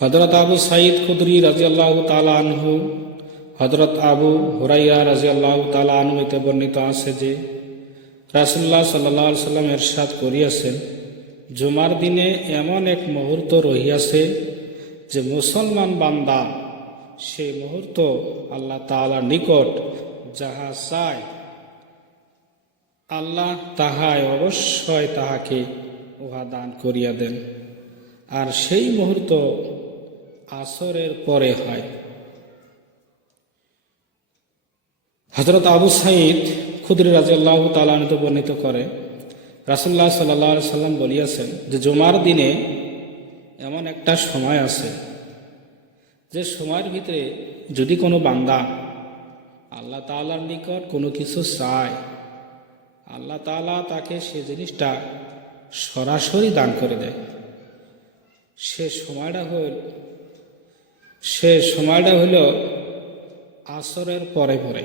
হযরত আবু সাঈদ খুদরি রাদিয়াল্লাহু তাআলা আনহু, হযরত আবু হুরায়রা রাদিয়াল্লাহু তাআলা আনহু হতে বর্ণিত আছে যে রাসূলুল্লাহ সাল্লাল্লাহু আলাইহি সাল্লাম ইরশাদ করিয়াছেন, জুমার দিনে এমন এক মুহূর্ত রহিয়াছে যে মুসলমান বান্দা সেই মুহূর্ত আল্লাহ তাআলার নিকট যাহা চায় আল্লাহ তাহাই অবশ্যই তাহাকে উহা দান করিয়া দেন। আর সেই মুহূর্ত আসরের পরে হয়। হযরত আবু সাঈদ খুদরি রাদিয়াল্লাহু তাআলা আনহু বর্ণিত করে, রাসূলুল্লাহ সাল্লাল্লাহু আলাইহি সাল্লাম বলিয়াছেন যে জুমার দিনে এমন একটা সময় আছে যে সময়ের ভিতরে যদি কোনো বান্দা আল্লাহ তাআলার নিকট কোনো কিছু চায়, আল্লাহ তাআলা তাকে সে জিনিসটা সরাসরি দান করে দেয়। সে সময়টা হইল আসরের পরে পরে।